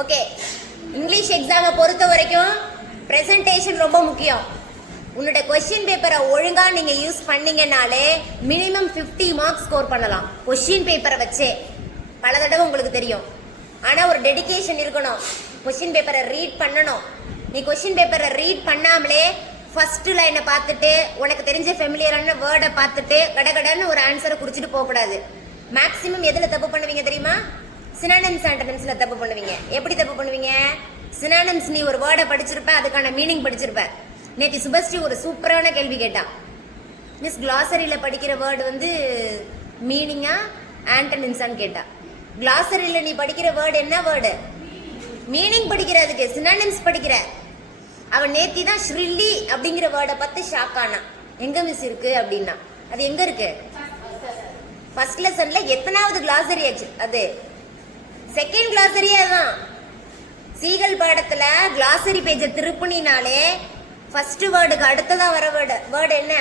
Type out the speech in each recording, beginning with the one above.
Okay, English எக்ஸாமை பொறுத்த வரைக்கும் ப்ரெசன்டேஷன் ரொம்ப முக்கியம். உன்னோட கொஸ்டின் பேப்பரை ஒழுங்காக நீங்கள் யூஸ் பண்ணீங்கன்னாலே மினிமம் 50 மார்க்ஸ் ஸ்கோர் பண்ணலாம். கொஸ்டின் பேப்பரை வச்சே பல தடவை உங்களுக்கு தெரியும். ஆனால் ஒரு டெடிகேஷன் இருக்கணும். கொஸ்டின் பேப்பரை ரீட் பண்ணணும். நீ கொஸ்டின் பேப்பரை ரீட் பண்ணாமலே ஃபர்ஸ்ட் லைனை பார்த்துட்டு உனக்கு தெரிஞ்ச ஃபெமிலியரான வேர்டை பார்த்துட்டு கடகடன்னு ஒரு ஆன்சரை குறிச்சிட்டு போகக்கூடாது. மேக்ஸிமம் எதில் தப்பு பண்ணுவீங்க தெரியுமா? சினானிம்ஸ் ஆண்டனிம்ஸ்ல தப்பு பண்ணுவீங்க. எப்படி தப்பு பண்ணுவீங்க? சினானிம்ஸ் நீ ஒரு வேர்டை படிச்சிருப்ப, அதுக்கான மீனிங் படிச்சிருப்ப. நேற்று சுபஸ்ரீ ஒரு சூப்பரான கேள்வி கேட்டான். மிஸ் கிளாசரியில் படிக்கிற வேர்டு வந்து மீனிங்கா ஆண்டனிம்ஸான்னு கேட்டா. கிளாசரியில் நீ படிக்கிற வேர்டு என்ன வேர்டு? மீனிங் படிக்கிறதுக்கு சினானிம்ஸ் படிக்கிற. அவன் நேத்தி தான் ஸ்ரில்லி அப்படிங்கிற வேர்டை பார்த்து ஷாக் ஆனான். எங்க மிஸ் இருக்கு அப்படின்னா, அது எங்க இருக்கு? ஃபர்ஸ்ட் லெசன்ல எத்தனாவது கிளாசரி ஆச்சு? அது செகண்ட் கிளாசரியே தான். சீகல் பாடத்துல கிளாசரி பேஜை திருப்புனினாலே ஃபர்ஸ்ட் வேர்டுக்கு அடுத்ததா வர வேர்டு என்ன?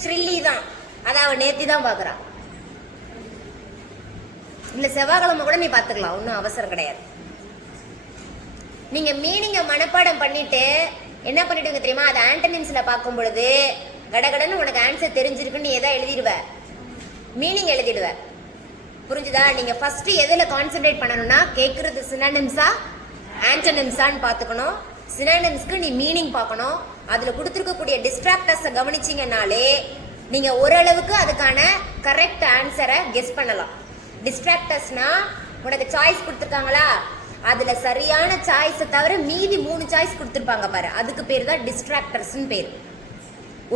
ஸ்ரில்லி தான். அதை அவன் நேத்தி தான் பாக்குறான். இல்ல செவ்வாய்க்கிழமை கூட நீ பாத்துக்கலாம், ஒன்றும் அவசரம் கிடையாது. நீங்க மீனிங்க மனப்பாடம் பண்ணிட்டு என்ன பண்ணிடுங்க தெரியுமா? அது ஆண்டனிம்ஸ்ல பார்க்கும் பொழுது கடகடன்னு உனக்கு ஆன்சர் தெரிஞ்சிருக்குன்னு நீ எதா எழுதிடுவ, மீனிங் எழுதிடுவ. புரிஞ்சுதா? நீங்க ஃபர்ஸ்ட் எதுல கான்சென்ட்ரேட் பண்ணணும்னா, கேட்கறது சினானிம்ஸா ஆன்டனிம்ஸான்னு பார்த்துக்கணும். சினானிம்ஸ்க்கு நீ மீனிங் பார்க்கணும். அதுல கொடுத்துருக்கக்கூடிய டிஸ்ட்ராக்டர்ஸை கவனிச்சிங்கனாலே நீங்க ஓரளவுக்கு அதுக்கான கரெக்ட் ஆன்சரை கெஸ் பண்ணலாம். டிஸ்ட்ராக்டர்ஸ்னா உனக்கு சாய்ஸ் கொடுத்துருக்காங்களா, அதுல சரியான சாய்ஸை தவிர மீதி 3 சாய்ஸ் கொடுத்துருப்பாங்க பாரு, அதுக்கு பேர் தான் டிஸ்ட்ராக்டர்ஸ்ன்னு பேர்.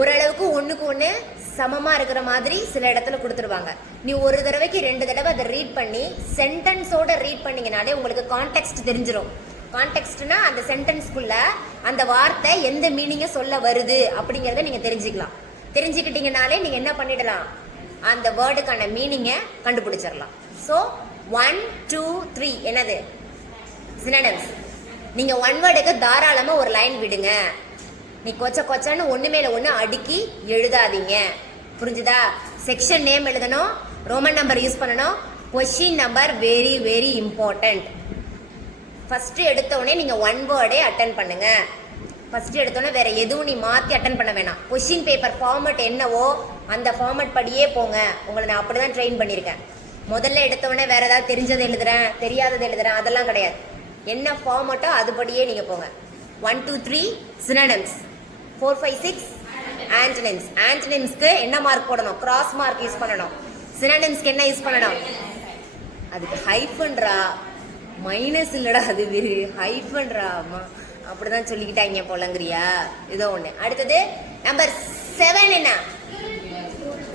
ஓரளவுக்கு ஒண்ணுக்கு ஒண்ணு சமமா இருக்கிற மாதிரி சில இடத்துல கொடுத்துருவாங்க. நீ ஒரு தடவைக்கு 2 தடவை அதை ரீட் பண்ணி சென்டென்ஸோட ரீட் பண்ணீங்கனாலே உங்களுக்கு கான்டெக்ஸ்ட் தெரிஞ்சிடும். கான்டெக்ஸ்ட்னா அந்த சென்டென்ஸ்குள்ள அந்த வார்த்தை எந்த மீனிங்கை சொல்ல வருது அப்படிங்கிறத நீங்க தெரிஞ்சுக்கலாம். தெரிஞ்சுக்கிட்டீங்கனாலே நீங்க என்ன பண்ணிடலாம், அந்த வேர்டுக்கான மீனிங்கை கண்டுபிடிச்சிடலாம். ஸோ 1 2 3 என்னது? சினானிம்ஸ். நீங்க ஒன் வேர்டுக்கு தாராளமா ஒரு லைன் விடுங்க. நீ கொச்சன்னு ஒண்ணு மேல ஒண்ணு அடுக்கி எழுதாதீங்க. புரிஞ்சுதா? செக்ஷன் நேம் எழுதணும், ரோமன் நம்பர் யூஸ் பண்ணணும், question number very very important. First எடுத்தோடனே நீங்க ஒன் வேர்டே அட்டன் பண்ணுங்க. ஃபர்ஸ்ட் எடுத்தோடனே வேற எதுவும் நீ மாத்தி அட்டன் பண்ண வேணாம். கொஸ்டின் பேப்பர் ஃபார்மட் என்னவோ அந்த ஃபார்மட் படியே போங்க. உங்களை நான் அப்படிதான் ட்ரெயின் பண்ணியிருக்கேன். முதல்ல எடுத்தோடனே வேற ஏதாவது தெரிஞ்சதை எழுதுறேன், தெரியாததை எழுதுறேன், அதெல்லாம் கிடையாது. என்ன ஃபார்மட்டோ அதுபடியே நீங்க போங்க. 1 2 3 சினானிம்ஸ், 4 5 6 ஆன்டனிம்ஸ். ஆன்டனிம்ஸ்க்கு என்ன மார்க் போடணும்? கிராஸ் மார்க் யூஸ் பண்ணணும். சினானிம்ஸ்க்கு என்ன யூஸ் பண்ணணும்? அதுக்கு ஹைஃபன்ரா, மைனஸ் இல்லடா, அது ஹைஃபன்ரா. அப்படிதான் சொல்லிக்கிட்டாங்க போலங்கிறியா? இதோ ஒண்ணு. அடுத்தது நம்பர் 7 என்ன?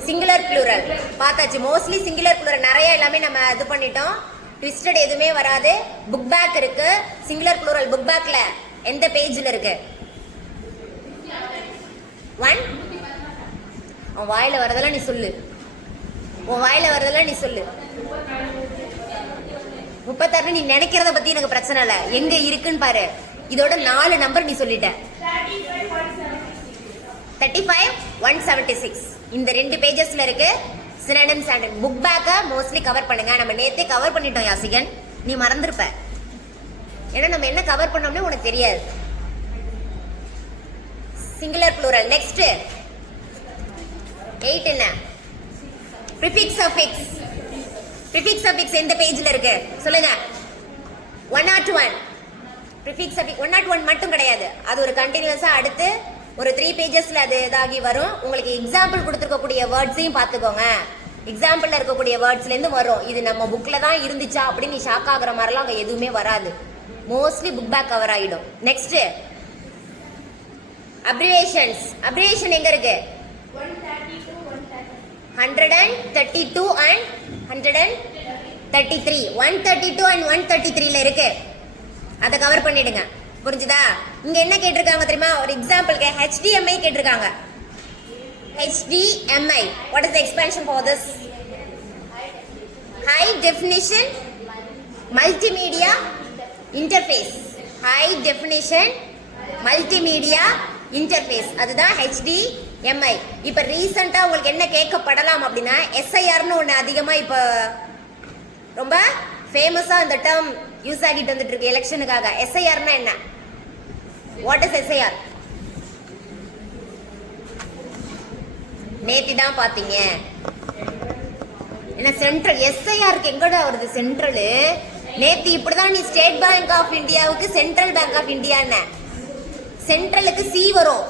Singular plural. பார்த்தாச்சு. மோஸ்ட்லி சிங்குலர் ப்ளூரல் நிறைய எல்லாமே நம்ம இது பண்ணிட்டோம். ட்விஸ்டட் எதுவுமே வராது. புக் பேக் இருக்கு. சிங்குலர் ப்ளூரல் புக் பேக்ல எந்த பேஜ்ல இருக்கு? 1. உன் வாயில வரதெல்லாம் நீ சொல்லு. உன் வாயில வரதெல்லாம் நீ சொல்லு. 36 நீ நினைக்கிறத பத்தி எனக்கு பிரச்சனை இல்ல. எங்க இருக்குன்னு பாரு. இதோட 4 நம்பர் நீ சொல்லிட்ட. 35 176 இந்த 2 பேஜஸ்ல இருக்கு. சினானிம்ஸ் அண்ட் புக் பேக்கை மோஸ்ட்லி கவர் பண்ணுங்க. நம்ம நேத்தே கவர் பண்ணிட்டோம் யாசிகன், நீ மறந்துருப்ப. ஏன்னா நம்ம என்ன கவர் பண்ணோம்னு உனக்கு தெரியாது. Singular plural. நெக்ஸ்ட் 8 என்ன? Prefix suffix. ப்ரிஃபிக்ஸ் சஃபிக்ஸ் எந்த பேஜ்ல இருக்கு சொல்லுங்க? 101. ப்ரிஃபிக்ஸ் சஃபிக்ஸ் 101 மட்டும் கிடையாது, அது ஒரு கண்டினியூஸா அடுத்து ஒரு 3 பேஜஸ்ல அது இதாகி வரும். உங்களுக்கு எக்ஸாம்பிள் கொடுத்துருக்கக்கூடிய வேர்ட்ஸையும் பார்த்துக்கோங்க. எக்ஸாம்பிள்ல இருக்கக்கூடிய வேர்ட்ஸ்ல இருந்து வரும். இது நம்ம புக்ல தான் இருந்துச்சா அப்படின்னு நீ ஷாக் ஆகுற மாதிரிலாம் அங்க எதுவுமே வராது. மோஸ்ட்லி புக் பேக் கவர் ஆகிடும். Next abbreviations. அப்ரிவேஷன் எங்க இருக்கு? 132 and 133. 132 and 133ல இருக்கு. அதை கவர் பண்ணிடுங்க. புரிஞ்சுதா? இங்க என்ன கேட்டிருக்காங்க தெரியுமா? ஒரு எக்ஸாம்பிளுக்கு HDMI கேட்டிருக்காங்க. HDMI, what is the expansion for this? High definition multimedia interface. High definition multimedia interface, அதுதான் HDMI. இப்ப ரீசெண்டா உங்களுக்கு என்ன கேட்கப்படலாம் அப்படின்னா, SIRனு ஒண்ணு அதிகமா இப்ப ரொம்ப ஃபேமஸா இந்த டேர்ம் யூஸ் ஆகிட்டு வந்துட்டு இருக்கு எலெக்ஷனுக்காக. எஸ்ஐஆர்னா என்ன? What is SIR? நேத்தி தான் பாத்தீங்க. என்ன சென்ட்ரல் எஸ்ஐஆருக்கு எங்கடா வருது சென்ட்ரல்? நேத்தி இப்படிதான் நீ ஸ்டேட் பேங்க் ஆஃப் இந்தியாவுக்கு சென்ட்ரல் பேங்க் ஆஃப் இந்தியா என்ன? சென்ட்ரலுக்கு சி வரும்.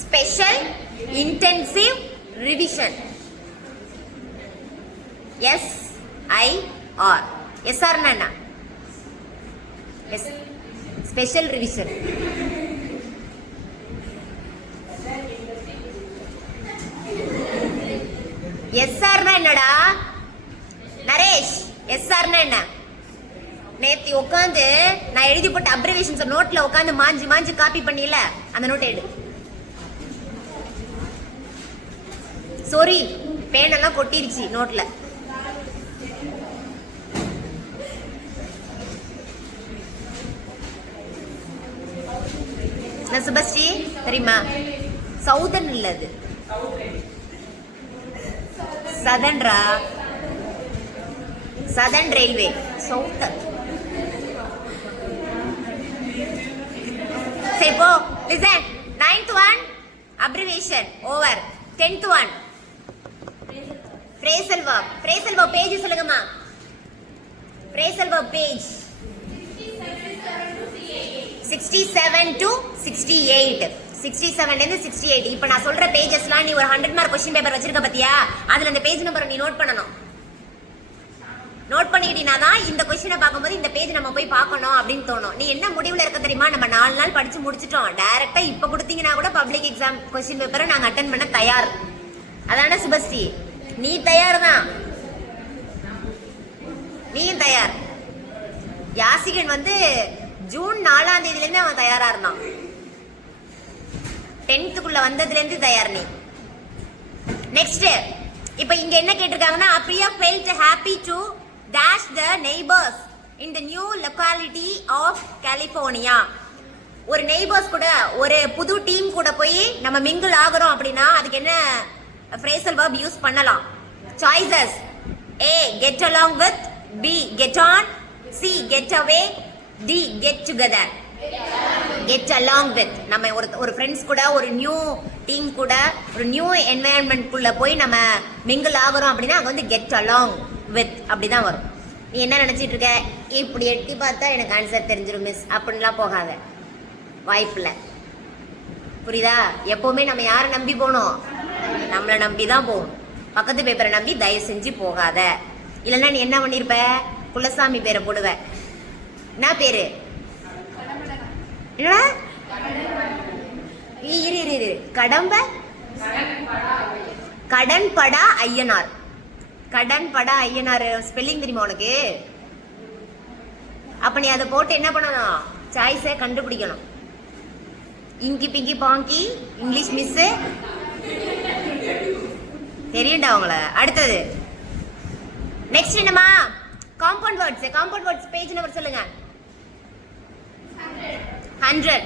Special intensive revision. SIR. எஸ்ஆர்னா என்ன? Special revision. எஸ்ஆர்னா என்னடா நரேஷ்? எஸ்ஆர்னா என்ன? நேத்தி உட்காந்து நான் எழுதி போட்ட அப்ரிவேஷன்ஸ் நோட்ல உட்காந்து மாஞ்சி மாஞ்சி காப்பி பண்ணில, அந்த நோட் எடு. சாரி, பேனெல்லாம் கொட்டிருச்சு நோட்ல. நான் சுபஸ்ரீ தெரியுமா? சவுதர்ன் இல்ல, அது சதன்ரா. Southern railway சவுத்தர். சரி போ. Listen. 9th one abbreviation over. 10th one phrasal verb. Phrasal verb page சொல்லுங்கம்மா. Phrasal verb page 67 to 68. 67 ல இருந்து 68. இப்போ நான் சொல்ற பேजेसலாம் நீ ஒரு 100 மார்க் क्वेश्चन பேப்பர் வச்சிருக்க பாத்தியா? அதுல அந்த பேஜ் நம்பரை நீ நோட் பண்ணனும். நோட் பண்ணிட்டீனா தான் இந்த क्वेश्चனை பாக்கும்போது இந்த பேஜ் நம்ம போய் பார்க்கணும் அப்படினு தோணும். நீ என்ன முடிவுல இருக்க தெரியுமா? நம்ம 4 நாள் படிச்சு முடிச்சிட்டோம். டைரக்ட்டா இப்ப கொடுத்தீங்கனா கூட பப்ளிக் எக்ஸாம் क्वेश्चन பேப்பரை நாங்க அட்டெண்ட் பண்ண தயார். அதானே சுபஸ்ரீ? நீ தயார் தான். நீயும் தயார். யாசிகன் வந்து ஜூன் 4ஆம் தேதியில இருந்து அவன் தயாரா இருந்தான். 10th குள்ள வந்ததுல இருந்து தயார் நீ. நெக்ஸ்ட் இப்போ இங்க என்ன கேட்டிருக்காங்கன்னா, Priya felt happy to dash the neighbors in the new locality of California. ஒரு நெய்பர்ஸ் கூட, ஒரு புது டீம் கூட போய் நம்ம மிங்கிள் ஆகுறோம் அப்படின்னா அதுக்கு என்ன phrasal verb யூஸ் பண்ணலாம்? choices: A get along with, B get on, C get away, D get together. get along with. நம்ம ஒரு ஃப்ரெண்ட்ஸ் கூட, ஒரு நியூ டீம் கூட, ஒரு நியூ என்வாயன்மெண்ட் குள்ள போய் நம்ம மிங்கிள் ஆகுறோம் அப்படின்னா அங்க வந்து get along with அப்படிதான் வரும். நீ என்ன நினைச்சிட்டு இருக்க? இப்படி எட்டி பார்த்தா எனக்கு ஆன்சர் தெரிஞ்சிடும் மிஸ் அப்படின்லாம் போகாத, வாய்ப்பில்லை. புரியுதா? எப்பவுமே நம்ம யாரை நம்பி போகணும்? நம்மளை நம்பி தான் போகணும். பக்கத்து பேப்பரை நம்பி தயவு செஞ்சு போகாத. இல்லைன்னா நீ என்ன பண்ணிருப்ப? குலசாமி பேரை போடுவ. என்ன பேரு? என்னடா? இரு கடம்ப கடன்படா ஐயனார். கடன்படா ஐயனார் ஸ்பெல்லிங் தெரியுமா உனக்கு? அப்ப நீ அதை போட்டு என்ன பண்ணணும்? சாய்ஸை கண்டுபிடிக்கணும். இங்கி பிங்கி பாங்கி இங்கிலீஷ் மிஸ் தெரியும்டா உங்கள. அடுத்தது நெக்ஸ்ட் என்னமா? Compound words. Compound words page number சொல்லுங்க. 100.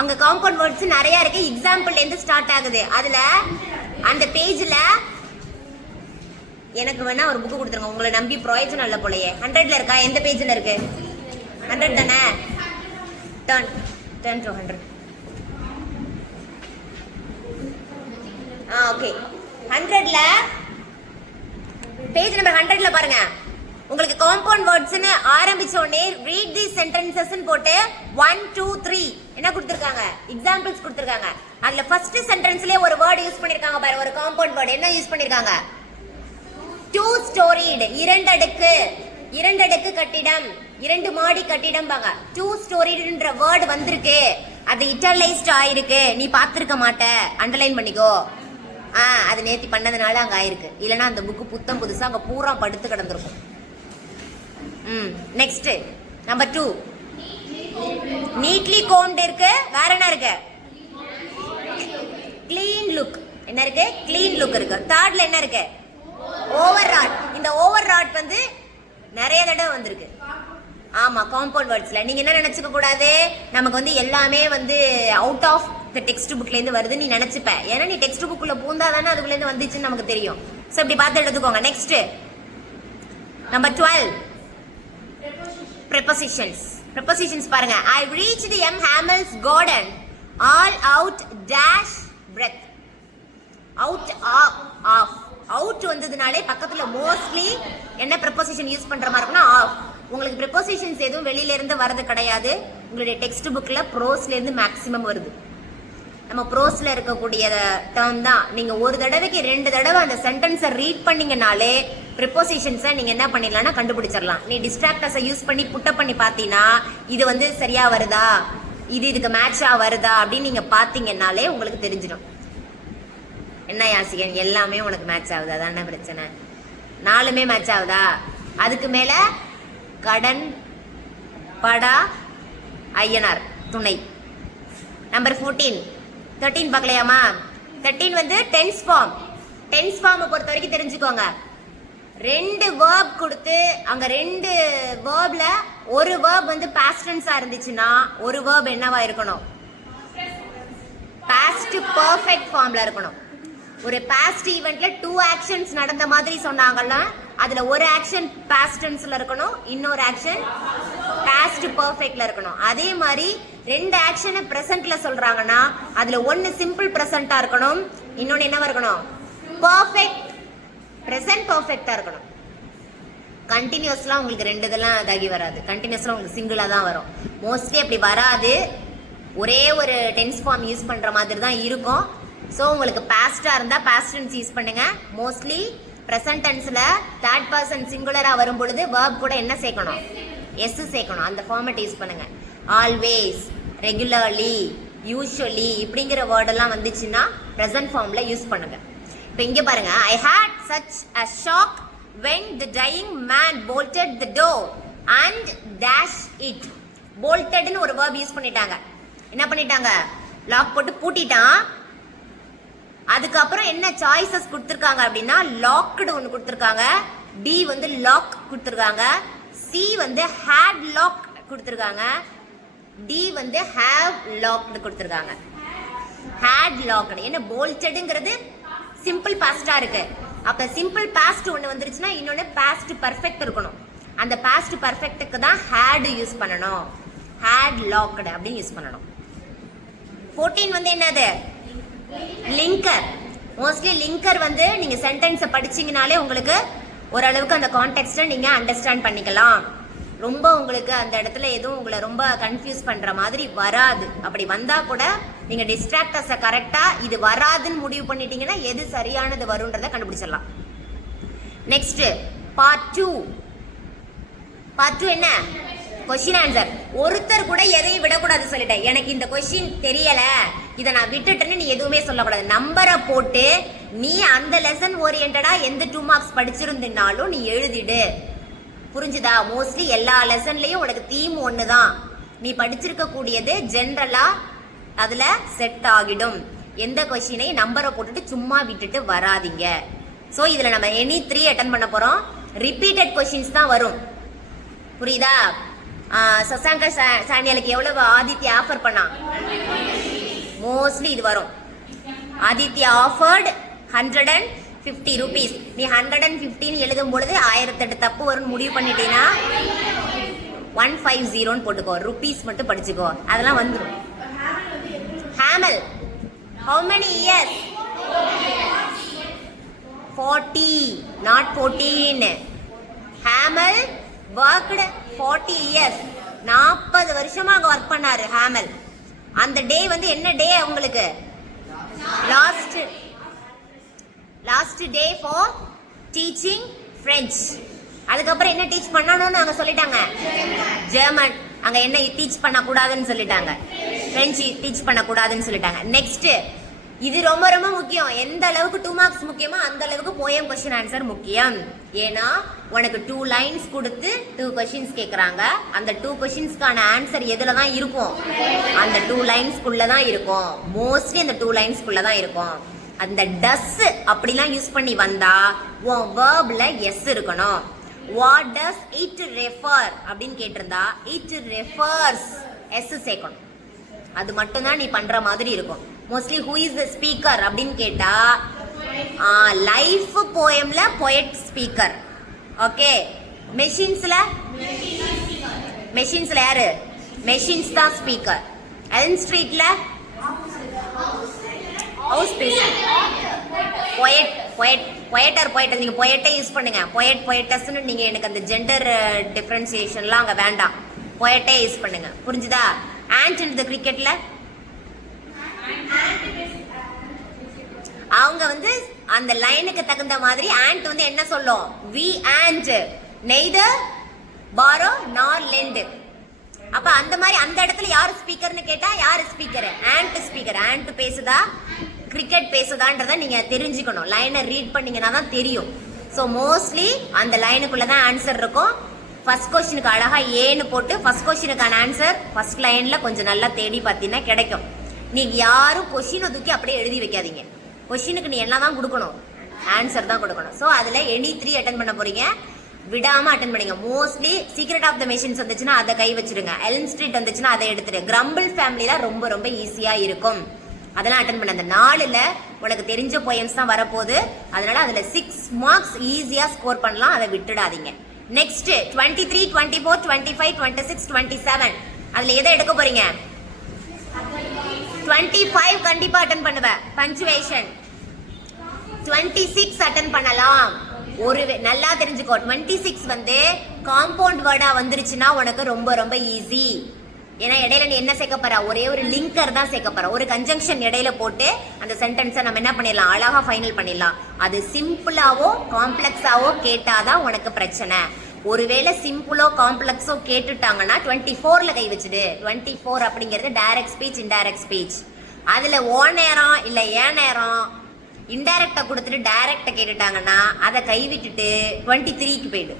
அங்க காம்பவுண்ட் வேர்ட்ஸ் நிறைய இருக்கு. எக்ஸாம்பிள்ல இருந்து ஸ்டார்ட் ஆகுது. அதுல அந்த பேஜ்ல எனக்கு வேணா ஒரு புக் கொடுத்துருங்க. உங்களை நம்பி பிரயோஜனம் இல்லை போலயே. 100ல இருக்கா? எந்த பேஜ்ல இருக்கு? 100 தானே? turn to 100. ஓகே. 100ல பேஜ் நம்பர் 100ல பாருங்க. உங்களுக்கு காம்பவுண்ட் வேர்ட்ஸ்னு ஆரம்பிச்ச உடனே read these sentences ன்னு போட்டு 1 2 3 என்ன கொடுத்திருக்காங்க? எக்ஸாம்பிள்ஸ் கொடுத்திருக்காங்க. அதுல ஃபர்ஸ்ட் சென்டென்ஸ்லயே ஒரு வேர்ட் யூஸ் பண்ணிருக்காங்க பாரு, ஒரு காம்பவுண்ட் வேர்ட். என்ன யூஸ் பண்ணிருக்காங்க? two storied. இரண்டடுக்கு கட்டிடம், 2 மாடி கட்டிடம் பாங்க. two storiedன்ற வேர்ட் வந்திருக்கு. அது இட்டலைஸ்ட் ஆயிருக்கு. நீ பார்த்திருக்க மாட்ட, அண்டர்லைன் பண்ணிக்கோ. அது நேத்தி பண்ணதுனால அங்க ஆயிருக்கு. இல்லைன்னா அந்த புக்கு புத்தம் புதுசா அங்க பூரா படுத்து கிடந்திருக்கும். நெக்ஸ்ட் நம்பர் 2 நீட்லி கோம்ட் இருக்கு. வேற என்ன இருக்கு? Clean look. என்ன இருக்கு? கிளீன் லுக் இருக்கு. தேர்ட்ல என்ன இருக்கு? Over rod. இந்த ஓவர் ராட் வந்து நிறைய தடவை வந்திருக்கு. ஆமா, காம்பவுண்ட் வேர்ட்ஸ்ல. நீங்க என்ன நினைச்சுக்க கூடாது, நமக்கு வந்து எல்லாமே வந்து அவுட் ஆஃப் த டெக்ஸ்ட் புக்ல இருந்து வருதுன்னு நீ நினைச்சுப்ப. ஏன்னா நீ டெக்ஸ்ட் புக்குள்ள பூந்தாதானே அதுக்குள்ள இருந்து வந்துச்சுன்னு நமக்கு தெரியும். ஸோ இப்படி பார்த்து எடுத்துக்கோங்க. Next number 12 prepositions. prepositions பாருங்க. I reached the M. Hamel's garden all out dash breath. out off out வந்ததுனாலே பக்கத்துல மோஸ்ட்லி என்ன preposition யூஸ் பண்ற மாதிரி இருக்குன்னா off. உங்களுக்கு prepositions எதுவும் வெளியில இருந்து வரது கிடையாது. உங்களுடைய டெக்ஸ்ட் புக்ல ப்ரோஸ்ல இருந்து மேக்ஸிமம் வருது. நம்ம ப்ரோஸ்ல இருக்கக்கூடிய டேர்ம் தான். நீங்க ஒரு தடவைக்கு 2 தடவை அந்த சென்டென்ஸை ரீட் பண்ணீங்கனாலே ப்ரிப்போசிஷன்ஸை நீங்க என்ன பண்ணிடலாம்னா கண்டுபிடிச்சிடலாம். நீ டிஸ்ட்ராக்டர்ஸை யூஸ் பண்ணி புட்டப் பண்ணி பார்த்தீங்கன்னா இது வந்து சரியா வருதா, இது இதுக்கு மேட்சா வருதா அப்படின்னு நீங்க பார்த்தீங்கன்னாலே உங்களுக்கு தெரிஞ்சிடும். என்ன யாசிகன் எல்லாமே உனக்கு மேட்ச் ஆகுது, அதான பிரச்சனை. 4மே மேட்ச் ஆகுதா? அதுக்கு மேல கடன் படா ஐயனார் துணை. நம்பர் 13 பார்க்கலையாமா? 13 வந்து டென்ஸ் ஃபார்ம். டென்ஸ் ஃபார்மை பொறுத்த வரைக்கும் தெரிஞ்சுக்கோங்க. 2 verb கொடுத்து அங்க 2 verbல ஒரு verb வந்து past tense-ஆ இருந்துச்சுன்னா ஒரு verb என்னவா இருக்கணும்? past perfect formல இருக்கணும். ஒரு past eventல 2 actions நடந்த மாதிரி சொன்னாங்கன்னா அதுல ஒரு ஆக்ஷன் past tense-ல இருக்கணும், இன்னொரு ஆக்ஷன் past perfect-ல இருக்கணும். அதே மாதிரி 2 ஆக்ஷனை present-ல சொல்றாங்கன்னா அதுல ஒன்னு சிம்பிள் present-ஆ இருக்கணும், இன்னொன்னு என்னவா இருக்கணும்? perfect present perfect-ஆ இருக்கணும். கண்டினியூஸ்லாம் உங்களுக்கு 2 இதெல்லாம் அதாகி வராது. கண்டினியூஸ்லாம் உங்களுக்கு சிங்கிளா தான் வரும். மோஸ்ட்லி அப்படி வராது. ஒரே ஒரு டென்ஸ் ஃபார்ம் யூஸ் பண்ற மாதிரி தான் இருக்கும். ஸோ உங்களுக்கு பாஸ்டா இருந்தா பாஸ்ட் டென்ஸ் யூஸ் பண்ணுங்க. மோஸ்ட்லி ப்ரெசன்ட் டென்ஸ்ல தேர்ட் பர்சன் சிங்குலரா வரும் பொழுது verb கூட என்ன சேர்க்கணும்? எஸ் சேர்க்கணும். அந்த ஃபார்மேட் யூஸ் பண்ணுங்க. ஆல்வேஸ், ரெகுலர்லி, யூஷுவலி இப்படிங்கிற வேர்டெல்லாம் வந்துச்சுன்னா ப்ரெசன்ட் ஃபார்ம்ல யூஸ் பண்ணுங்க. இப்போ இங்க பாருங்க. I had such a shock when the dying man bolted the door and dashed it. boltedனு ஒரு verb யூஸ் பண்ணிட்டாங்க. என்ன பண்ணிட்டாங்க? லாக் போட்டு பூட்டிட்டான். அதுக்கப்புறம் என்ன சாய்ஸஸ் கொடுத்துருக்காங்க அப்படின்னா லாக்டு ஒன்று கொடுத்துருக்காங்க, டி வந்து லாக் கொடுத்துருக்காங்க, சி வந்து ஹேட் லாக் கொடுத்துருக்காங்க, டி வந்து ஹேவ் லாக்டு கொடுத்துருக்காங்க. ஹேட் லாக்டு என்ன போல்டடுங்கிறது சிம்பிள் பாஸ்டா இருக்கு. அப்ப சிம்பிள் பாஸ்ட் ஒன்று வந்துருச்சுன்னா இன்னொன்று பாஸ்ட் பர்ஃபெக்ட் இருக்கணும். அந்த பாஸ்ட் பர்ஃபெக்ட்டுக்கு தான் ஹேட் யூஸ் பண்ணணும். ஹேட் லாக்டு அப்படின்னு யூஸ் பண்ணணும். 14 வந்து என்னது? லிங்கர். மோஸ்ட்லி லிங்கர் வந்து நீங்க சென்டென்ஸை படிச்சீங்கனாலே உங்களுக்கு ஓரளவுக்கு அந்த கான்டெக்ஸ்ட்டை நீங்க அண்டர்ஸ்டாண்ட் பண்ணிக்கலாம். ரொம்ப உங்களுக்கு அந்த இடத்துல எதுவும் உங்களை ரொம்ப கன்ஃபியூஸ் பண்ற மாதிரி வராது. அப்படி வந்தா கூட நீங்க டிஸ்ட்ராக்டர்ஸை கரெக்டா இது வராதுன்னு முடிவு பண்ணிட்டீங்கன்னா எது சரியானது வரும்ன்றதை கண்டுபிடிச்சிடலாம். Next part 2. பார்ட் 2 என்ன? Question answer. ஒருத்தர் கூட எதையும் விடக்கூடாது சொல்லிட்டேன். எனக்கு இந்த கொஸ்டின் தெரியல, இதை நான் விட்டுட்டேன்னு நீ எதுவுமே சொல்லக்கூடாது. நம்பரை போட்டு நீ அந்த லெசன் ஓரியன்டா எந்த 2 மார்க்ஸ் படிச்சிருந்தீங்கனாலும் நீ எழுதிடு. புரிஞ்சுதா? மோஸ்ட்லி எல்லா லெசன்லயும் உனக்கு தீம் ஒன்று தான். நீ படிச்சிருக்க கூடியது ஜென்ரலா அதுல செட் ஆகிடும். எந்த கொஸ்டினை நம்பரை போட்டுட்டு சும்மா விட்டுட்டு வராதிங்க. ஸோ இதுல நம்ம எனி 3 அட்டன் பண்ண போறோம். ரிப்பீட்டட் கொஸ்டின்ஸ் தான் வரும். புரியுதா? சசாங்க சானியாலுக்கு எவ்வளவு ஆதித்யா ஆஃபர் பண்ணா? மோஸ்ட்லி இது வரும். Aditya offered 150 rupees. நீ 115 எழுதும் பொழுது 1008 தப்பு வரும்னு முடிவு பண்ணிட்டீங்கன்னா 150 போட்டுக்கோ. ருபீஸ் மட்டும் படிச்சுக்கோ, அதெல்லாம் வந்துடும். Hamel how many years? 40 not 14. Hamel worked 40 years. 40 வருஷமா அங்க ஒர்க் பண்ணாரு ஹேமல். அந்த டே வந்து என்ன டே அவங்களுக்கு? Last day for teaching French. அதுக்கப்புறம் என்ன டீச் பண்ணணும்னு அங்க சொல்லிட்டாங்க? ஜெர்மன். அங்க என்ன டீச் பண்ணக்கூடாதுன்னு சொல்லிட்டாங்க? French டீச் பண்ணக்கூடாதுன்னு சொல்லிட்டாங்க. நெக்ஸ்ட் இது ரொம்ப ரொம்ப முக்கியம். எந்த அளவுக்கு 2 மார்க்ஸ் முக்கியமோ அந்த அளவுக்கு போயம் கொஸ்டின் ஆன்சர் முக்கியம். ஏன்னா உனக்கு 2 லைன்ஸ் கொடுத்து 2 கொஸ்டின்ஸ் கேட்குறாங்க. அந்த 2 கொஸ்டின்ஸ்க்கான ஆன்சர் எதில் தான் இருக்கும்? அந்த 2 லைன்ஸ்குள்ள தான் இருக்கும். மோஸ்ட்லி அந்த 2 லைன்ஸ்குள்ள தான் இருக்கும். அந்த டஸ் அப்படிலாம் யூஸ் பண்ணி வந்தா உன் வேர்ப்ல எஸ் இருக்கணும். வாட் டஸ் இட் ரெஃபர் அப்படின்னு கேட்டிருந்தா இட் ரெஃபர்ஸ் எஸ் சேர்க்கணும். அது மட்டும் தான் நீ பண்ற மாதிரி இருக்கும். Mostly who is the speaker அப்படின்னு கேட்டா லைஃப் போயம்ல பொயட் ஸ்பீக்கர். ஓகே. மெஷின்ஸ்ல யாரு? மெஷின்ஸ் தான் ஸ்பீக்கர். எல்ம் ஸ்ட்ரீட்ல ஹவுஸ் பீசர். பொயட்டர் நீங்க பொயட்டே யூஸ் பண்ணுங்க. பொயட்டஸ்ன்னு நீங்க எனக்கு அந்த ஜெண்டர் டிஃபரன்சியேஷன்லாம் அங்க வேண்டாம். பொயட்டே யூஸ் பண்ணுங்க. புரிஞ்சுதா? ஆன்ட்ன்றது கிரிக்கெட்ல அவங்க வந்து அந்த லைனுக்கு தகுந்த மாதிரி ஆண்ட் வந்து என்ன சொல்லும்? We ant neither borrow nor lend. அப்ப அந்த மாதிரி அந்த இடத்துல யார் ஸ்பீக்கர்னு கேட்டா யார் ஸ்பீக்கர்? Ant speaker. ஆண்ட் பேசுதா கிரிக்கெட் பேசுதான்றதை நீங்க தெரிஞ்சுக்கணும். லைனை ரீட் பண்ணீங்கன்னா தான் தெரியும். ஸோ மோஸ்ட்லி அந்த லைனுக்குள்ள தான் ஆன்சர் இருக்கும். ஃபர்ஸ்ட் கொஸ்டினுக்கு அழகா ஏன்னு போட்டு ஃபர்ஸ்ட் கொஸ்டினுக்கான ஆன்சர் ஃபர்ஸ்ட் லைன்ல கொஞ்சம் நல்லா தேடி பார்த்தீங்கன்னா கிடைக்கும். நீங்க யாரும் கொஸ்டினை தூக்கி அப்படியே எழுதி வைக்காதீங்க. கொஸ்டினுக்கு நீ என்ன தான் கொடுக்கணும்? ஆன்சர் தான் கொடுக்கணும். ஸோ அதுல எனி 3 அட்டன் பண்ண போறீங்க. விடாம அட்டன் பண்ணுங்க. Mostly secret of the machines வந்துச்சுன்னா அதை கை வச்சிருங்க. எல்ம் ஸ்ட்ரீட் வந்துச்சுன்னா அதை எடுத்துரு. கிரம்பிள் ஃபேமிலி தான் ரொம்ப ரொம்ப ஈஸியா இருக்கும். அதெல்லாம் அட்டன் பண்ண. அந்த 4ல உனக்கு தெரிஞ்ச போயம்ஸ் தான் வரப்போகுது. அதனால அதுல 6 மார்க்ஸ் ஈஸியா ஸ்கோர் பண்ணலாம். அதை விட்டுடாதீங்க. நெக்ஸ்ட் 23, 24, 25, 26, 27 அதுல எதை எடுக்க போறீங்க? 25 கண்டிப்பா அட்டன் பண்ணுவேன். பஞ்சுவேஷன் 26 அட்டன் பண்ணலாம். ஒரு நல்லா தெரிஞ்சுக்கோ. 26 வந்து காம்பவுண்ட் வேர்டா வந்துருச்சுன்னா உனக்கு ரொம்ப ரொம்ப ஈஸி. ஏன்னா இடையில நீ என்ன சேர்க்க போற? ஒரே ஒரு லிங்கர் தான் சேர்க்க போற. ஒரு கன்ஜங்ஷன் இடையில போட்டு அந்த சென்டென்ஸை நம்ம என்ன பண்ணிடலாம்? அழகா ஃபைனல் பண்ணிடலாம். அது சிம்பிளாவோ காம்ப்ளெக்ஸாவோ கேட்டாதான் உனக்கு பிரச்சனை. ஒருவேளை சிம்பிளோ காம்ப்ளெக்ஸோ கேட்டுட்டாங்கன்னா 24ல கை வச்சுடு. 24 அப்படிங்கிறது டைரக்ட் ஸ்பீச் இன்டைரக்ட் ஸ்பீச். அதுல ஓ நேரம் இல்ல ஏன் நேரம் இன்டைரக்டா கொடுத்துட்டு டைரக்டா கேட்டுட்டாங்கன்னா அதை கை விட்டுட்டு 23க்கு போயிடு.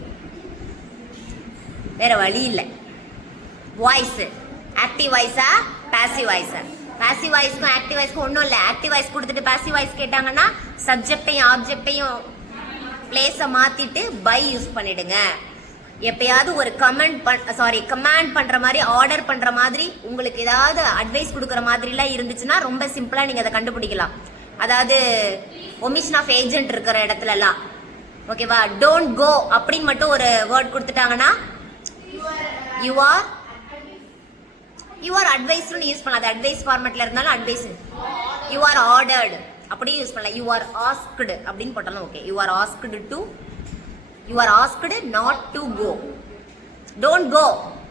வேற வழி இல்லை. வாய்ஸ் ஆக்டிவ் வாய்ஸா பாசிவ் வாய்ஸா? பாசிவ் வாய்ஸ்க்கும் ஆக்டிவ் வாய்ஸ்க்கும் ஒன்றும் இல்லை. ஆக்டிவ் வாய்ஸ் கொடுத்துட்டு பாசிவ் வாய்ஸ் கேட்டாங்கன்னா சப்ஜெக்டையும் ஆப்ஜெக்டையும் பிளேஸை மாத்திட்டு பை யூஸ் பண்ணிடுங்க. எப்பயாவது ஒரு கமாண்ட் பண்ற மாதிரி ஆர்டர் பண்ற மாதிரி உங்களுக்கு ஏதாவது அட்வைஸ் கொடுக்குற மாதிரிலாம் இருந்துச்சுன்னா ரொம்ப சிம்பிளா நீங்க அதை கண்டுபிடிக்கலாம். அதாவது ஒமிஷன் ஆஃப் ஏஜென்ட் இருக்கிற இடத்துலலாம் ஓகேவா? டோன்ட் கோ அப்படின்னு மட்டும் ஒரு வேர்ட் கொடுத்துட்டாங்கன்னா யூ ஆர் அட்வைஸ்னு யூஸ் பண்ணலாம். அது அட்வைஸ் ஃபார்மேட்ல இருந்தாலும் அட்வைஸ். யூ ஆர் ஆர்டர்டு அப்படியே யூஸ் பண்ணலாம். யூ ஆர் ஆஸ்க்டு அப்படின்னு போட்டாலும் okay. You are asked not to go. Don't go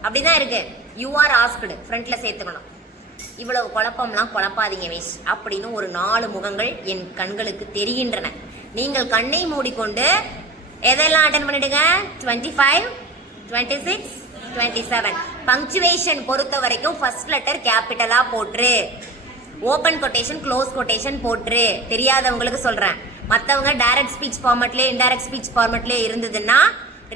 அப்படிதான் இருக்கு. யூ ஆர் ஆஸ்க்டு ஃப்ரண்ட்ல சேர்த்துக்கணும். இவ்வளவு குழப்பம்லாம் குழப்பாதீங்க மிஸ் அப்படின்னு ஒரு 4 முகங்கள் என் கண்களுக்கு தெரிகின்றன. நீங்கள் கண்ணை மூடிக்கொண்டு எதெல்லாம் அட்டன் பண்ணிடுங்க? 25, 26, 27. பங்க்சுவேஷன் பொறுத்த வரைக்கும் ஃபர்ஸ்ட் லெட்டர் கேபிட்டலா போட்டுரு. ஓபன் கொட்டேஷன் க்ளோஸ் கொட்டேஷன் போட்டுரு. தெரியாதவங்களுக்கு சொல்றேன். மற்றவங்க டைரக்ட் ஸ்பீச் ஃபார்மேட்லேயே இன்டைரக்ட் ஸ்பீச் ஃபார்மேட்லேயே இருந்ததுன்னா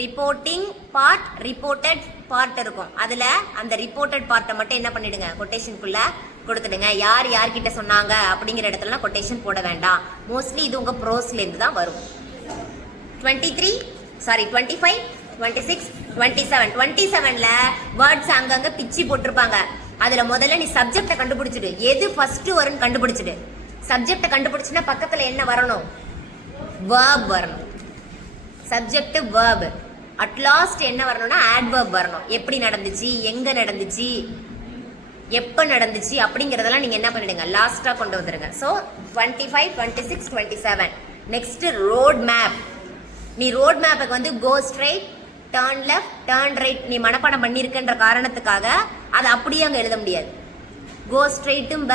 ரிப்போர்ட்டிங் பார்ட் ரிப்போர்ட்டட் பார்ட் இருக்கும். அதில் அந்த ரிப்போர்ட்டட் பார்ட்டை மட்டும் என்ன பண்ணிடுங்க? கொட்டேஷனுக்குள்ள கொடுத்துடுங்க. யார் யார்கிட்ட சொன்னாங்க அப்படிங்கிற இடத்துலலாம் கொட்டேஷன் போட வேண்டாம். மோஸ்ட்லி இது உங்கள் ப்ரோஸ்லேருந்து தான் வரும். 25, 26, 27. 27ல வேர்ட்ஸ் அங்கங்க பிச்சு போட்டிருப்பாங்க. அதுல முதல்ல நீ சப்ஜெக்டை கண்டுபிடிச்சிடு. எது ஃபர்ஸ்ட் வரும்னு கண்டுபிடிச்சிடு. சப்ஜெக்டை கண்டுபிடிச்சுன்னா பக்கத்துல என்ன வரணும்? வேர்ப் வரணும். Subject verb. அட் லாஸ்ட் என்ன வரணும்னா ஆட்வர்ப் வரணும். எப்படி நடந்துச்சு, எங்க நடந்துச்சு, எப்ப நடந்துச்சு அப்படிங்கறதெல்லாம் நீங்க என்ன பண்ணிடுங்க? லாஸ்டா கொண்டு வந்துருங்க. ஸோ 25, 26, 27. Next road map. நீ ரோட் மேப்புக்கு வந்து go straight, turn left, turn right நீ மனப்பாடம் பண்ணியிருக்கின்ற காரணத்துக்காக அதை அப்படியே அங்கே எழுத முடியாது. கோ ஸ்ட்ரைட்டும்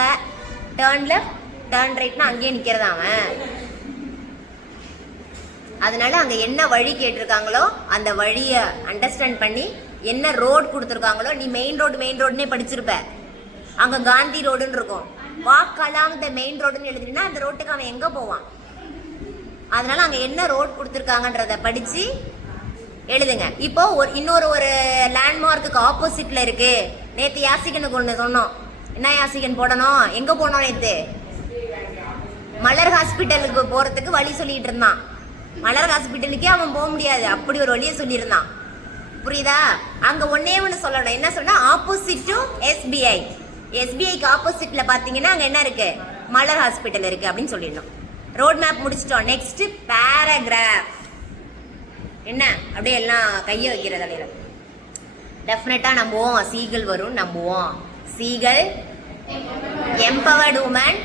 டர்ன் லெஃப்ட், டர்ன் ரைட்னா அங்கேயே நிற்கிறதா அவன். அதனால அங்கே என்ன வழி கேட்டிருக்காங்களோ அந்த வழியை அண்டர்ஸ்டாண்ட் பண்ணி என்ன ரோடு கொடுத்துருக்காங்களோ, நீ மெயின் ரோடுன்னே படிச்சிருப்ப. அங்கே காந்தி ரோடுன்னு இருக்கும். வாக் அலாங் த மெயின் ரோடுன்னு எழுதுனா அந்த ரோட்டுக்கு அவன் எங்கே போவான்? அதனால அங்கே என்ன ரோடு கொடுத்துருக்காங்கன்றத படித்து எழுதுங்க. இப்போ இன்னொரு லேண்ட்மார்க்கு ஆப்போசிட்ல இருக்கு. நேற்று யாசிகனுக்கு ஒன்று சொன்னோம். என்ன யாசிகன் போடணும்? எங்கே போனோம் நேற்று? மலர் ஹாஸ்பிட்டலுக்கு போகிறதுக்கு வழி சொல்லிட்டு இருந்தான். மலர் ஹாஸ்பிட்டலுக்கே அவன் போக முடியாது, அப்படி ஒரு வழியை சொல்லியிருந்தான். புரியுதா? அங்கே ஒன்னே ஒன்று சொல்லணும். என்ன சொன்னா? Opposite to SBI. எஸ்பிஐக்கு ஆப்போசிட்ல பார்த்தீங்கன்னா அங்கே என்ன இருக்கு? மலர் ஹாஸ்பிட்டல் இருக்கு அப்படின்னு சொல்லிடணும். ரோட் மேப் முடிச்சிட்டோம். Next paragraph. என்ன அப்படியே எல்லாம் கையை வைக்கிறது அலையில. டெஃபினட்டா நம்புவோம் சீகல் வரும், நம்புவோம். Seagull empowered women,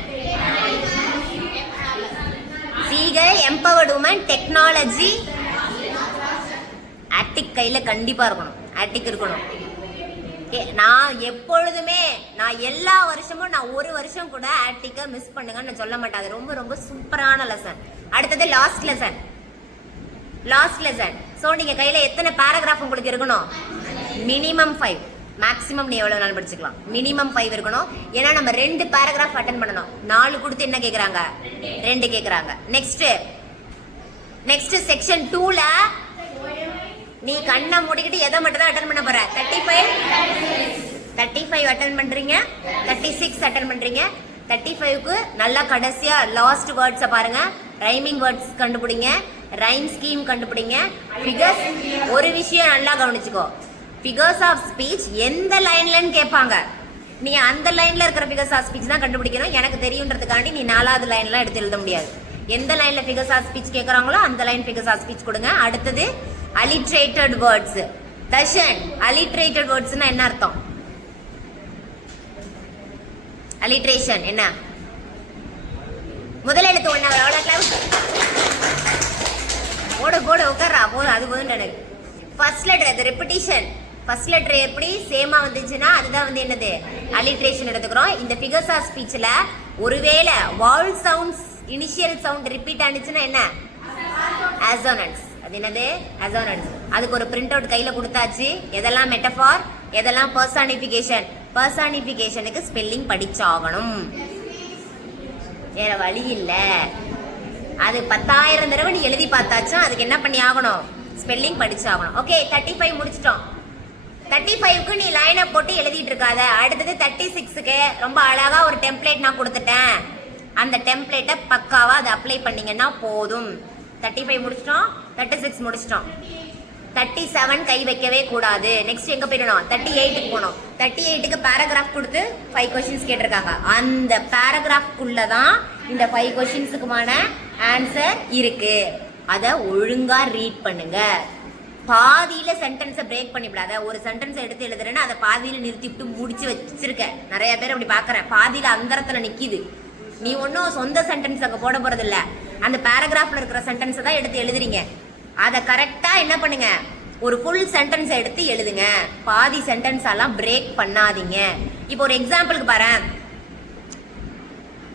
seagull empowered women, technology. ஆக்டிக் கையில கண்டிப்பா இருக்கணும், ஆக்டிக் இருக்கணும். நான் எப்பொழுதுமே, நான் எல்லா வருஷமும், நான் ஒரு வருஷம் கூட ஆக்டிக்கை மிஸ் பண்ணுங்கன்னு நான் சொல்ல மாட்டேன். அது ரொம்ப ரொம்ப சூப்பரான லெசன். அடுத்தது last lesson. Last lesson. So நீங்க கையில எத்தனை பேராகிராஃப் உங்களுக்கு இருக்கணும்? மினிமம் 5. மேக்ஸிமம் நீ எவ்வளவு நாள் படிச்சுக்கலாம். மினிமம் 5 இருக்கணும். ஏன்னா நம்ம 2 பேராகிராஃப் அட்டென்ட் பண்ணணும். 4 கொடுத்து என்ன கேக்குறாங்க? 2 கேக்குறாங்க. நெக்ஸ்ட் செக்ஷன் 2ல நீ கண்ணை மூடிக்கிட்டு எதை மட்டும் தான் அட்டென்ட் பண்ண போற? 35 அட்டென்ட் பண்றீங்க, 36 அட்டென்ட் பண்றீங்க. 35க்கு நல்லா கடைசியா லாஸ்ட் வேர்ட்ஸை பாருங்க. ரைமிங் வேர்ட்ஸ் கண்டுபிடிங்க, ரைம் ஸ்கீம் கண்டுபிடிங்க. ஃபிகர்ஸ் ஒரு விஷயம் நல்லா கவனிச்சுக்கோ. ஃபிகர்ஸ் ஆஃப் ஸ்பீச் எந்த லைன்லன்னு கேட்பாங்க. நீ அந்த லைன்ல இருக்கிற ஃபிகர்ஸ் ஆஃப் ஸ்பீச் தான் கண்டுபிடிக்கணும். எனக்கு தெரியுன்றதுக்காண்டி நீ 4வது லைன்லாம் எடுத்து எழுத முடியாது. எந்த லைன்ல ஃபிகர்ஸ் ஆஃப் ஸ்பீச் கேட்கறாங்களோ அந்த லைன் ஃபிகர்ஸ் ஆஃப் ஸ்பீச் கொடுங்க. அடுத்தது அலிட்ரேட்டட் வேர்ட்ஸ். தர்ஷன், அலிட்ரேட்டட் வேர்ட்ஸ்னா என்ன அர்த்தம்? அலிட்ரேஷன் என்ன? முதல் எழுத்து ஒண்ணு. அவ்வளோ கிளவுஸ் போடு உட்கார்றா போதும். அது போதும் எனக்கு. ஃபர்ஸ்ட் லெட்டர், அது ரெப்பிட்டிஷன். ஃபர்ஸ்ட் லெட்டர் எப்படி சேமா வந்துச்சுன்னா அதுதான் வந்து என்னது? அலிட்ரேஷன் எடுத்துக்கிறோம். இந்த ஃபிகர்ஸ் ஆஃப் ஸ்பீச்ல ஒருவேளை வவுல் சவுண்ட்ஸ் இனிஷியல் சவுண்ட் ரிப்பீட் ஆனிச்சுன்னா என்ன? அசோனன்ஸ். அது என்னது? அசோனன்ஸ். அதுக்கு ஒரு பிரிண்ட் அவுட் கையில கொடுத்தாச்சு. எதெல்லாம் மெட்டஃபார், எதெல்லாம் பர்சானிஃபிகேஷன். பர்சானிஃபிகேஷனுக்கு ஸ்பெல்லிங் படிச்சாகணும், வேற வழி இல்ல. அது 10,000 தடவை நீ எழுதி பார்த்தாச்சும் அதுக்கு என்ன பண்ணி ஆகணும்? ஸ்பெல்லிங் படிச்சாகணும். ஓகே, 35 முடிச்சிட்டோம். 35க்கு நீ லைனை போட்டு எழுதிட்டு இருக்காத. அடுத்தது 36க்கு ரொம்ப அழகா ஒரு டெம்ப்ளேட் நான் கொடுத்துட்டேன். அந்த டெம்ப்ளேட்டை பக்காவா அதை அப்ளை பண்ணீங்கன்னா போதும். 35 முடிச்சிட்டோம், 36 முடிச்சிட்டோம். 37 கை வைக்கவே கூடாது. நெக்ஸ்ட் எங்க போயிடணும்? 38க்கு போனோம். 38க்கு பேராகிராஃப் கொடுத்து 5 கொஸ்டின்ஸ் கேட்டிருக்காங்க. அந்த பேராகிராஃப்குள்ளதான் இந்த 5 கொஸ்டின்ஸுக்குமான ஆன்சர் இருக்கு. அதை ஒழுங்கா ரீட் பண்ணுங்க. பாதியில சென்டென்ஸை பிரேக் பண்ணிவிடாத. ஒரு சென்டென்ஸை எடுத்து எழுதுறேன்னா அதை பாதியில நிறுத்திவிட்டு முடிச்சு வச்சிருக்க. நிறைய பேர் அப்படி பாக்குறேன். பாதியில அந்தரத்துல நிக்குது. நீ ஒன்னும் சொந்த சென்டென்ஸ் அங்க போட போறது இல்ல. அந்த பேராகிராஃப்ல இருக்கிற சென்டென்ஸை தான் எடுத்து எழுதுறீங்க. அதை கரெக்டா என்ன பண்ணுங்க? ஒரு ஃபுல் சென்டென்ஸ் எடுத்து எழுதுங்க. பாதி சென்டென்ஸ் எல்லாம் பிரேக் பண்ணாதீங்க. இப்போ ஒரு எக்ஸாம்பிளுக்கு பாரு.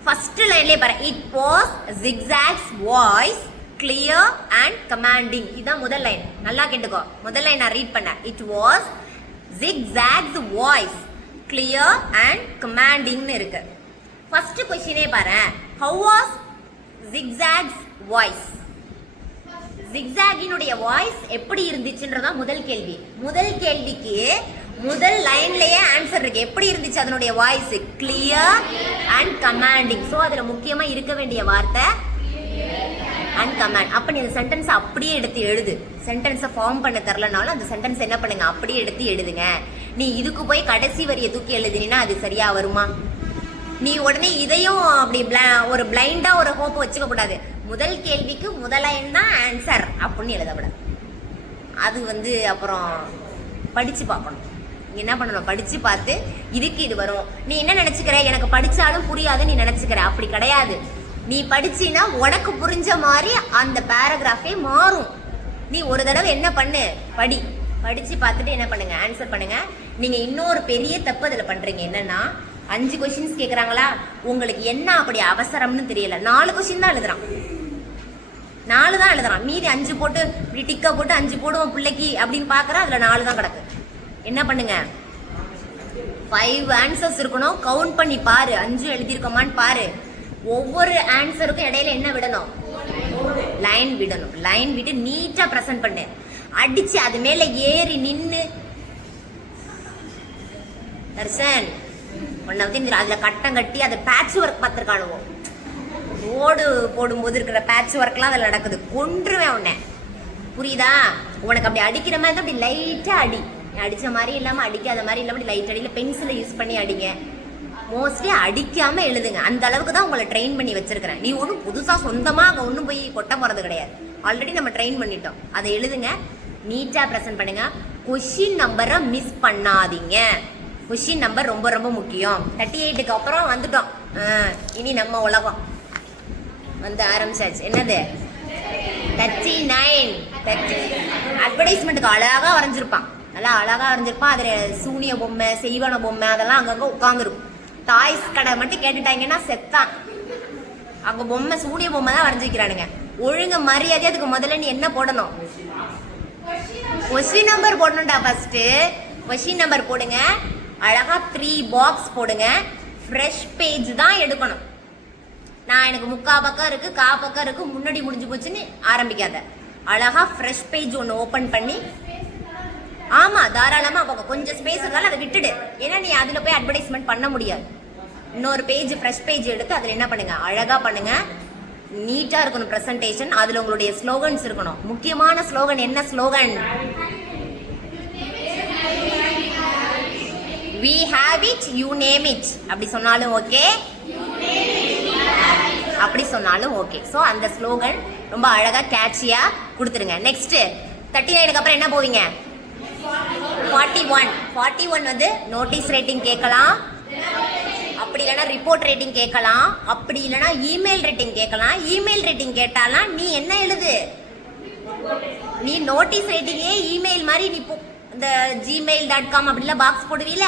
ஃபர்ஸ்ட் லைன்லயே பாரு. It was zigzag's voice clear and commanding. இதான் முதல் லைன். நல்லா கேட்டுக்கோ. முதல் லைன் நான் ரீட் பண்ணேன். It was zigzag's voice clear and commanding னு இருக்கு. ஃபர்ஸ்ட் क्वेश्चनே பாரு. how was zigzag's voice? zigzagனுடைய வாய்ஸ் எப்படி இருந்துச்சுன்றதா முதல் கேள்வி. முதல் கேள்விக்கு முதல் லைன்லயே ஆன்சர் இருக்கு. எப்படி இருந்துச்சு அதனுடைய voice? Clear and commanding. So அதுல முக்கியமா இருக்க வேண்டிய வார்த்தை அண்ட் கமாண்ட். அப்ப நீ இந்த சென்டென்ஸ் அப்படியே எடுத்து எழுது. சென்டென்ஸை ஃபார்ம் பண்ண தரலனாலும் அந்த சென்டென்ஸ் என்ன பண்ணுங்க? அப்படியே எடுத்து எழுதுங்க. நீ இதுக்கு போய் கடைசி வரியை தூக்கி எழுதினா அது சரியா வருமா? நீ உடனே இதையும் அப்படி ஒரு பிளைண்டா ஒரு ஹோப் வச்சுக்க கூடாது. முதல் கேள்விக்கு முதல் லைன் தான் ஆன்சர் அப்படின்னு எழுதக்கூடாது. அது வந்து அப்புறம் படிச்சு பார்க்கணும். என்ன பண்ணணும்? படிச்சு பார்த்து இதுக்கு இது வரும். நீ என்ன நினைச்சுக்கிற? எனக்கு படிச்சாலும் புரியாது நீ நினைச்சுக்கிற. அப்படி கிடையாது. நீ படிச்சினா உனக்கு புரிஞ்ச மாதிரி அந்த பேராகிராஃபே மாறும். நீ ஒரு தடவை என்ன பண்ணு? படிச்சு பார்த்துட்டு என்ன பண்ணுங்க? ஆன்சர் பண்ணுங்க. நீங்க இன்னொரு பெரிய தப்பு அதுல பண்றீங்க. என்னன்னா 5 கொஸ்டின்ஸ் கேக்குறாங்களா? உங்களுக்கு என்ன அப்படி அவசரம்னு தெரியல. 4 கொஸ்டின் தான் எழுதுறான். 4 தான் எழுதுறான். மீதி 5 போட்டு இப்படி டிக்கா போட்டு 5 போடுவோம் பிள்ளைக்கு அப்படின்னு பாக்குறா. அதுல 4 தான் கிடக்கு. என்ன பண்ணுங்க? 5 ஆன்சர்ஸ் இருக்கணும். கவுண்ட் பண்ணி பாரு. 5 எழுதியிருக்கோமான்னு பாரு. ஒவ்வொரு ஆன்சருக்கும் இடையில என்ன விடணும்? லைன் விடணும். லைன் விட்டு நீட்டா பிரசன்ட் பண்ணு. அடிச்சு அது மேல ஏறி நின்னு தர்ஷன் உன்னை வந்து அதுல கட்டம் கட்டி அதை பேட்ச் ஒர்க் பார்த்துருக்கானுவோம். ரோடு போடும்போது இருக்கிற பேட்ச் ஒர்க்லாம் அதில் நடக்குது. கொன்றுவேன் உன்னை. புரியுதா? உனக்கு அப்படி அடிக்கிற மாதிரி தான் அப்படி லைட்டா அடி. அடிச்ச மாதிரி இல்லாம அடிக்காத மாதிரி இல்லாம லைட் அடியில பென்சிலை யூஸ் பண்ணி அடிங்க. மோஸ்ட்லி அடிக்காம எழுதுங்க. அந்த அளவுக்கு தான் உங்களை ட்ரெயின் பண்ணி வச்சிருக்கிறேன். நீ ஒன்றும் புதுசா சொந்தமா அங்கே ஒன்றும் போய் கொட்ட போறது கிடையாது. ஆல்ரெடி நம்ம ட்ரெயின் பண்ணிட்டோம். அதை எழுதுங்க, நீட்டா ப்ரெசென்ட் பண்ணுங்க. கொஷின் நம்பரை மிஸ் பண்ணாதீங்க. கொஷின் நம்பர் ரொம்ப ரொம்ப முக்கியம். 38க்கு அப்புறம் வந்துட்டோம். இனி நம்ம உலகம் வந்து ஆரம்பிச்சாச்சு. என்னது 39. அட்வர்டைஸ்மெண்ட்டுக்கு அழகா வரைஞ்சிருப்பான், நல்லா அழகா வரைஞ்சிருப்பான். அதில் சூனிய பொம்மை, செய்வன பொம்மை அதெல்லாம் அங்கங்கே உட்காந்துருக்கும். டாய்ஸ் கடை மட்டும் கேட்டுட்டாங்கன்னா செத்தான். அங்கே பொம்மை சூனிய பொம்மை தான் வரைஞ்சிக்கிறானுங்க. ஒழுங்கு மரியாதை அதுக்கு முதல்ல நீ என்ன போடணும்? கொஸ்டின் நம்பர் போடணும்டா. ஃபர்ஸ்ட் கொஸ்டின் நம்பர் போடுங்க. அழகா 3 பாக்ஸ் போடுங்க. ஃப்ரெஷ் பேஜ் தான் எடுக்கணும். நான் எனக்கு 3/4 பக்கம் இருக்கு, 1/4 பக்கம் இருக்கு, முன்னாடி முடிஞ்சு போச்சுன்னு ஆரம்பிக்காத. அழகா ஃப்ரெஷ் பேஜ் ஒன்று ஓப்பன் பண்ணி, ஆமா தாராளமா போங்க. கொஞ்சம் ஸ்பேஸ் இருந்தாலும் அதை விட்டுடு. ஏன்னா நீ அதுல போய் அட்வர்டைஸ்மெண்ட் பண்ண முடியாது. இன்னொரு பேஜ் ஃப்ரெஷ் பேஜ் எடுத்து அதுல என்ன பண்ணுங்க, அழகா பண்ணுங்க. நீட்டா இருக்கணும் பிரசன்டேஷன். அதுல உங்களுடைய ஸ்லோகன்ஸ் இருக்கணும். முக்கியமான ஸ்லோகன் என்ன slogan? we have it, you name it. அப்படி சொன்னாலும் ஓகே, அப்படி சொன்னாலும் ஓகே. ஸோ அந்த ஸ்லோகன் ரொம்ப அழகா கேட்சியா கொடுத்துருங்க. நெக்ஸ்ட் 39க்கு அப்புறம் என்ன போவீங்க? 41 வந்து நோட்டீஸ் ரேட்டிங் கேட்கலாம், அப்படி இல்லைன்னா ரிப்போர்ட் ரேட்டிங் கேட்கலாம், அப்படி இல்லைன்னா இமெயில் ரேட்டிங் கேட்கலாம். இமெயில் ரேட்டிங் கேட்டாலாம் நீ என்ன எழுது? நீ நோட்டீஸ் ரேட்டிங்கே இமெயில் மாதிரி நீ இந்த gmail.com அப்படிலாம் பாக்ஸ் போடுவீல,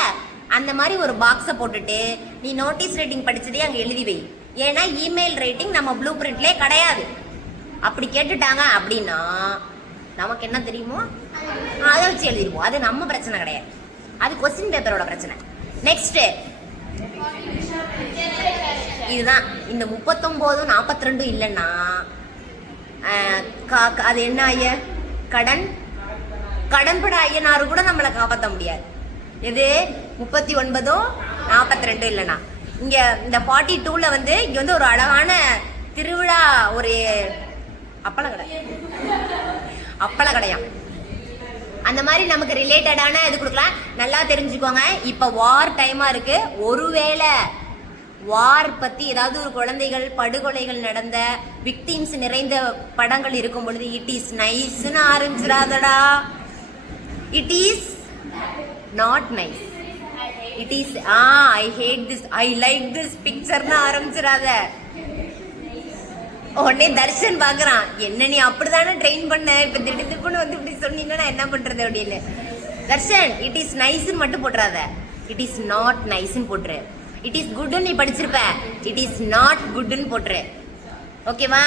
அந்த மாதிரி ஒரு பாக்ஸை போட்டுட்டு நீ நோட்டீஸ் ரேட்டிங் படிச்சதே அங்கே எழுதி வை. ஏன்னா இமெயில் ரேட்டிங் நம்ம ப்ளூ பிரிண்ட்லேயே கிடையாது. அப்படி கேட்டுட்டாங்க அப்படின்னா நமக்கு என்ன தெரியுமோ அதை வச்சு எழுதிருப்போம். அது நம்ம பிரச்சனை கிடையாது, அது கொஸ்டின் பேப்பரோட பிரச்சனை. நெக்ஸ்ட் இதுதான். இந்த 39 42 இல்லைன்னா அது என்ன ஐய கடன்பட ஐயனாரு கூட நம்மளை காப்பாற்ற முடியாது. எது 39 42 இல்லைன்னா இங்க இந்த 42ல வந்து இங்க வந்து ஒரு அழகான திருவிழா, ஒரு அப்பள கடையாம். அந்த மாதிரி நமக்கு ரிலேட்டடான இது கொடுக்கலாம். நல்லா தெரிஞ்சுக்கோங்க. இப்ப வார் டைமா இருக்கு. ஒருவேளை வார் பத்தி ஏதாவது ஒரு குழந்தைகள் படுகொலைகள் நடந்த விக்டிம்ஸ் நிறைந்த படங்கள் இருக்கும் பொழுது இட் இஸ் நைஸ்னு ஆரம்பிச்சிடாதடா. It is not nice. It is I hate this, I like this பிக்சர்னு ஆரம்பிச்சிடாத. உடனே தர்ஷன் பாக்குறான், என்ன நீ அப்படிதானே ட்ரெயின் பண்ண, இப்ப திடீர்னு வந்து இப்படி சொன்னீங்கன்னா என்ன பண்றது அப்படின்னு. தர்ஷன் இட் இஸ் நைஸ்ன்னு மட்டும் போட்டுறாத, இட் இஸ் நாட் நைஸ்ன்னு போட்டுரு. இட் இஸ் குட்னு நீ படிச்சிருப்ப, இட் இஸ் நாட் குட்னு போட்டுரு. ஓகேவா?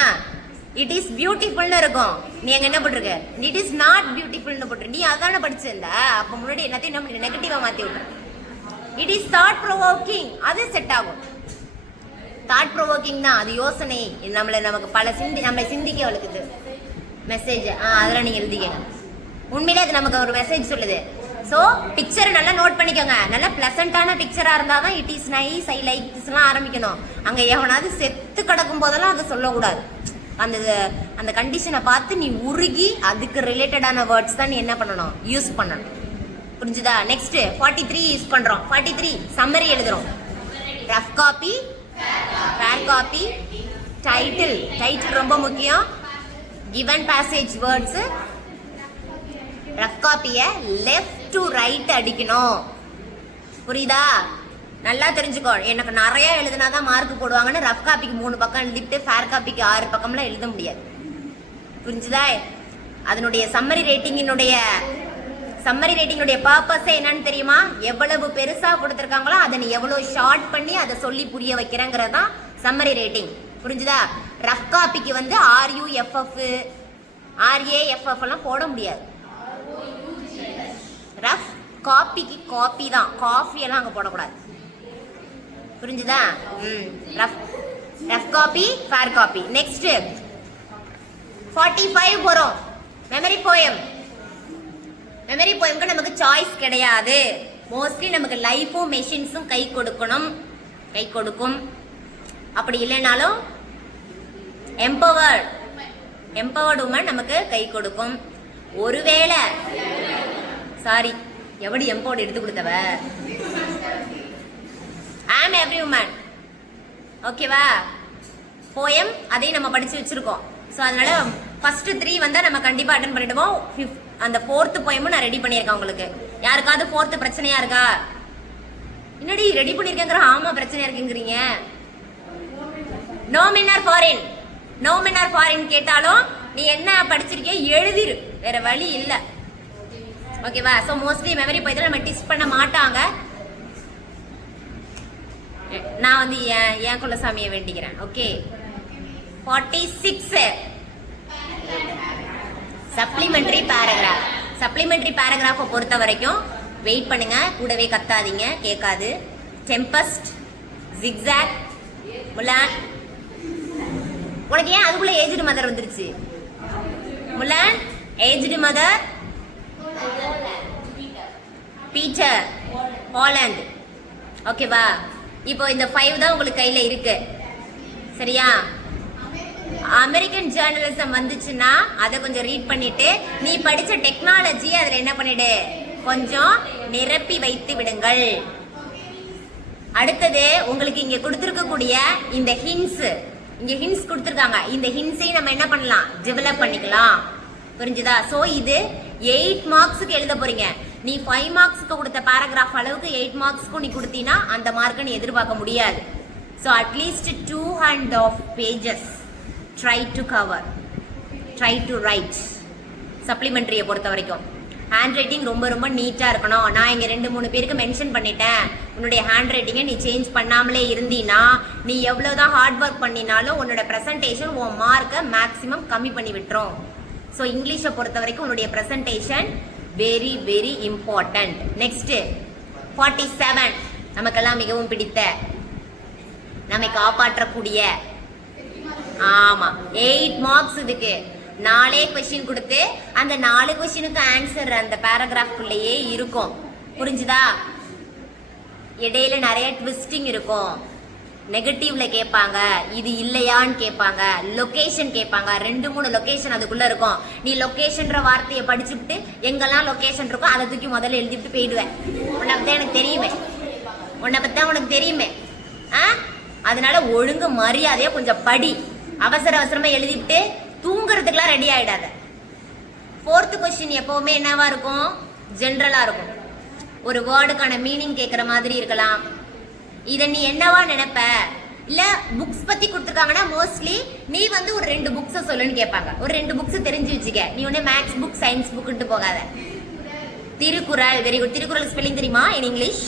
இட் இஸ் பியூட்டிஃபுல்னு இருக்கும், நீ அங்க என்ன போட்டிருக்க? இட் இஸ் நாட் பியூட்டிஃபுல்னு போட்டுரு. நீ அதான படிச்சிருந்த, அப்ப முன்னாடி எல்லாத்தையும் நம்ம நெகட்டிவா மாத்தி விட்டுரு. இட் இஸ் தாட் ப்ரோவோக்கிங், அது செட் ஆகும். தாட் ப்ரோவோக்கிங் தான், அது யோசனை. நமக்கு பல நம்மளை சிந்திக்க வளர்க்குது மெசேஜ். அதெல்லாம் நீங்க எழுதிக்கங்க. உண்மையிலே அது நமக்கு ஒரு மெசேஜ் சொல்லுது. ஸோ பிக்சரை நல்லா நோட் பண்ணிக்கோங்க. நல்லா பிளசண்டான பிக்சரா இருந்தால் தான் it is nice, I like திஸ்லாம் ஆரம்பிக்கணும். அங்கே எவனாவது செத்து கிடக்கும் போதெல்லாம் அதை சொல்லக்கூடாது. அந்த கண்டிஷனை பார்த்து நீ உருகி அதுக்கு ரிலேட்டடான வேர்ட்ஸ் தான் நீ என்ன பண்ணணும், யூஸ் பண்ணணும். புரிஞ்சுதா? நெக்ஸ்ட் 43 யூஸ் பண்றோம். 43 சம்மரி எழுதுறோம். Rough copy, fair copy, title ரொம்ப முக்கியம். Given passage words. ரஃப் காப்பியை லெஃப்ட் டு ரைட் அடிக்கணும். புரியுதா? நல்லா தெரிஞ்சுக்கோ. எனக்கு நிறைய எழுதுனாதான் மார்க் போடுவாங்கன்னு ரஃப் காப்பிக்கு 3 பக்கம் எழுதிட்டு ஃபேர் காப்பிக்கு 6 பக்கம்லாம் எழுத முடியாது. புரிஞ்சுதா? அதனுடைய சம்மரி ரேட்டிங்கினுடைய பர்பஸ் என்னன்னு தெரியுமா? எவ்வளவு பெருசா கொடுத்துருக்காங்களோ அதை நீ எவ்வளவு ஷார்ட் பண்ணி அதை சொல்லி புரிய வைக்கிறேங்கிறது தான் சம்மரி ரேட்டிங். புரிஞ்சுதா? ரஃப் காப்பிக்கு வந்து RUFF RAFF எல்லாம் போட முடியாது. ரஃப் காப்பிக்கு காப்பி தான், காஃபி எல்லாம் அங்கே போடக்கூடாது. புரிஞ்சுதா? Rough copy, fair copy. Next 45 போறோம். மெமரி போயம்க்கு நமக்கு சாய்ஸ் கிடையாது. மோஸ்ட்லி நமக்கு லைஃபும் மெஷின்ஸும் கை கொடுக்கும். அப்படி இல்லைனாலும் எம்பவர்டு உமன் நமக்கு கை கொடுக்கும். ஒருவேளை சாரி, எப்படி எம்பவர்டு எடுத்து கொடுத்தவ am every woman. ஓகேவா? போயம் அதையும் நம்ம படிச்சு வச்சிருக்கோம். ஸோ அதனால ஃபர்ஸ்ட் 3 வந்தா நம்ம கண்டிப்பா அட்டன் பண்ணிடுவோம். அந்த 4th போயமும் நான் ரெடி பண்ணியிருக்கேன் உங்களுக்கு. யாருக்காவது 4th பிரச்சனையா இருக்கா? என்னடி ரெடி பண்ணிருக்கேங்கிற? ஆமா பிரச்சனையா இருக்குங்கிறீங்க. No men are foreign. No men are foreign கேட்டாலும் நீ என்ன படிச்சிருக்கியோ எழுதிரு, வேற வழி இல்ல. ஓகேவா? ஸோ மோஸ்ட்லி மெமரி போய் நம்ம டெஸ்ட் பண்ண மாட்டாங்க. நான் வந்து என் குலசாமியை வேண்டிக்கிறேன். Okay 46 supplementary paragraph. சப்ளிமெண்டரி பேராகிராஃபை பொறுத்த வரைக்கும் வெயிட் பண்ணுங்க, கூடவே கத்தாதீங்க, கேட்காது. Tempest, Zigzag, Mulan. உனக்கு ஏன் அதுக்குள்ள ஏஜ்டு மதர் வந்துருச்சு? Mulan, aged mother, Peter, Holland. ஓகேவா? இப்போ இந்த 5 தான் உங்களுக்கு கையில இருக்கு. சரியா? அமெரிக்கன் ஜேர்னலிசம் வந்துச்சுன்னா அதை கொஞ்சம் ரீட் பண்ணிட்டு நீ படிச்ச டெக்னாலஜி அதுல என்ன பண்ணிடு, கொஞ்சம் நிரப்பி வைத்து விடுங்கள். அடுத்தது உங்களுக்கு இங்க கொடுத்திருக்கக்கூடிய இந்த ஹிண்ட்ஸ், இங்க ஹிண்ட்ஸ் கொடுத்திருக்காங்க. இந்த ஹிண்ட்ஸையும் நம்ம என்ன பண்ணலாம், டெவலப் பண்ணிக்கலாம். புரிஞ்சுதா? சோ இது 8 மார்க்ஸுக்கு எழுத போறீங்க. நீ 5 மார்க்ஸ்க்கு கொடுத்த பேராகிராஃப் அளவுக்கு 8 மார்க்ஸ்க்கு நீ கொடுத்தீனா அந்த மார்க்கை நீ எதிர்பார்க்க முடியாது. So at least 200 pages try to cover, try to write. சப்ளிமெண்ட்ரியை பொறுத்த வரைக்கும் ஹேண்ட் ரைட்டிங் ரொம்ப ரொம்ப நீட்டாக இருக்கணும். நான் இங்கே 2-3 பேருக்கு மென்ஷன் பண்ணிட்டேன். உன்னுடைய ஹேண்ட் ரைட்டிங்கை நீ சேஞ்ச் பண்ணாமலே இருந்தீன்னா நீ எவ்வளோதான் ஹார்ட் ஒர்க் பண்ணினாலும் உன்னோட ப்ரெசன்டேஷன் உன் மார்க்கை மேக்ஸிமம் கம்மி பண்ணி விட்டுரும். ஸோ இங்கிலீஷை பொறுத்த வரைக்கும் உன்னுடைய presentation very very important. Next 47 நமக்கெல்லாம் மிகவும் பிடித்த, நம்மை காப்பாற்றக்கூடிய, ஆமா 8 மார்க்ஸ். இதுக்கு 4 கொஸ்டின் கொடுத்து அந்த 4 கொஸ்டினுக்கு ஆன்சர் அந்த பேராகிராஃப்குள்ளேயே இருக்கும். புரிஞ்சுதா? இடையில நிறைய ட்விஸ்டிங் இருக்கும். நெகட்டிவ்ல கேட்பாங்க, இது இல்லையான்னு கேட்பாங்க, லொகேஷன் கேட்பாங்க. 2-3 லொகேஷன் அதுக்குள்ள இருக்கும். நீ லொகேஷன்ற வார்த்தையை படிச்சுட்டு எங்கெல்லாம் லொகேஷன் இருக்கோ அதை தூக்கி முதல்ல எழுதிட்டு போயிடுவேன். உன்னை பத்தி எனக்கு தெரியுமே, உன்னை பத்தி உனக்கு தெரியுமே. அதனால ஒழுங்கு மரியாதையா கொஞ்சம் படி. அவசர அவசரமா எழுதிட்டு தூங்குறதுக்கெல்லாம் ரெடி ஆயிடாத. 4th கொஸ்டின் எப்பவுமே என்னவா இருக்கும், ஜென்ரலா இருக்கும். ஒரு வேர்டுக்கான மீனிங் கேட்குற மாதிரி இருக்கலாம். இதை நீ என்னவா நினைப்ப, இல்ல புக்ஸ் பத்தி கொடுத்துருக்காங்கன்னா மோஸ்ட்லி நீ வந்து ஒரு 2 புக்ஸை சொல்லுன்னு கேட்பாங்க. ஒரு 2 புக்ஸ் தெரிஞ்சு வச்சுக்க. நீ ஒன்று மேக்ஸ் புக், சயின்ஸ் புக்குன்ட்டு போகாத. Thirukkural, very good. Thirukkural spelling தெரியுமா இன் இங்கிலீஷ்?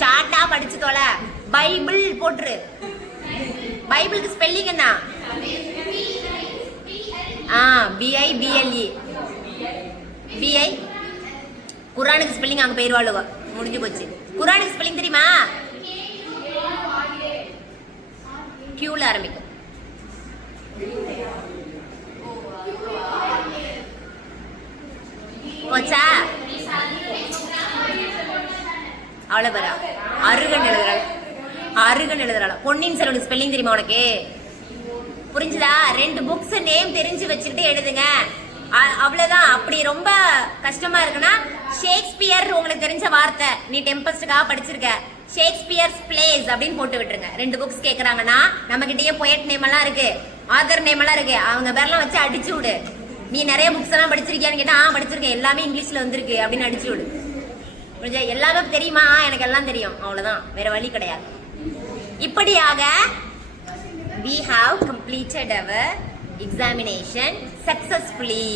ஷார்ட்டா படிச்சு தோல. பைபிள் போட்டுரு. பைபிளுக்கு ஸ்பெல்லிங் என்ன? BIBLE. BI. குரானுக்கு ஸ்பெல்லிங் அங்க போயிருவாளுவ, முடிஞ்சு போச்சு. குரானுக்கு ஸ்பெல்லிங் தெரியுமா? Qல ஆரம்பிக்கும். போச்சா? அவ்வளோ பேரா? அருகன் எழுதுறாள், அருகன் எழுதுறாள். பொன்னியின் செல்வன் ஸ்பெல்லிங் தெரியுமா உனக்கு? புரிஞ்சுதா? 2 புக்ஸ் நேம் தெரிஞ்சு வச்சுக்கிட்டு எழுதுங்க. அவ்வளவுதான். அப்படி ரொம்ப கஷ்டமா இருக்குன்னா ஷேக்ஸ்பியர் உங்களுக்கு தெரிஞ்ச வார்த்தை, நீ டெம்பஸ்டுக்காக படிச்சிருக்க, ஷேக்ஸ்பியர்ஸ் பிளேஸ் அப்படின்னு போட்டு விட்டுருங்க. 2 புக்ஸ் கேட்குறாங்கன்னா நம்ம கிட்டேயே பொயட் நேம் எல்லாம் இருக்கு, ஆதர் நேம் எல்லாம் இருக்கு, அவங்க பேர்லாம் வச்சு அடிச்சு விடு. நீ நிறைய புக்ஸ் எல்லாம் படிச்சிருக்கியான்னு கேட்டா படிச்சிருக்கேன், எல்லாமே இங்கிலீஷ்ல வந்திருக்கு அப்படின்னு அடிச்சு விடு. புரிஞ்சா? எல்லாமே தெரியுமா? எனக்கு எல்லாம் தெரியும், அவ்வளவுதான், வேற வழி கிடையாது. இப்படியாக we have completed our examination successfully.